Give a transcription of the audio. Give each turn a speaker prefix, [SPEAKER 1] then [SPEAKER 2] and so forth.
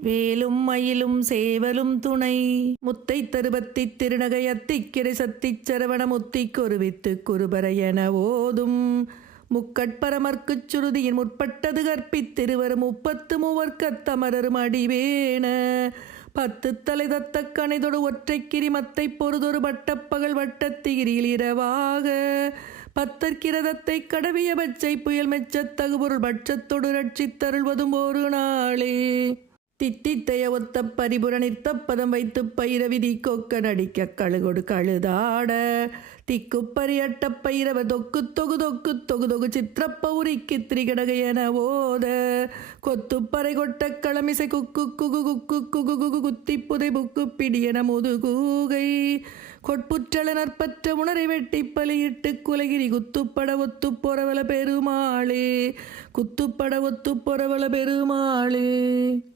[SPEAKER 1] வேலும் மயிலும் சேவலும் துணை. முத்தை தருபத்தி திருநகை அத்திக்கிரை சத்தி சரவண முத்தி குருவித்து குருபர என ஓதும். முக்கட்பரமர்க்குச் சுருதியின் முற்பட்டது கற்பித்திருவரும் முப்பத்து மூவர்க்கத்தமரரும் அடிவேன. பத்து தலை தத்த கணைதொடு ஒற்றைக்கிரி மத்தை பொறுதொரு வட்டப்பகல் வட்டத்திகிரியில் இரவாக. பத்தற்கிரதத்தை கடவிய பச்சை புயல் மெச்சத் தகுபொருள் பட்சத்தொடு ரட்சித்தருள்வதும் ஒரு நாளே. தித்தித்தைய ஒத்த பரிபுர நித்தப்பதம் வைத்து பயிர விதி கொக்க நடிக்க கழுகொடு கழுதாட. திக்குப்பரியட்ட பயிரவ தொக்கு தொகு தொக்கு தொகு தொகு சித்திரப்பௌரிக்கு திரிகடக என ஓத. கொத்துப்பறை கொட்ட களமிசை குக்கு குகு குக்கு குகு குகு குத்தி புதை புக்கு பிடியன முதுகூகை கொட்புற்றல நற்பற்ற உணரை வெட்டி பலியிட்டு குலகிரி குத்துப்பட ஒத்து பொறவல பெருமாளே. குத்துப்பட ஒத்து பொறவல பெருமாளே.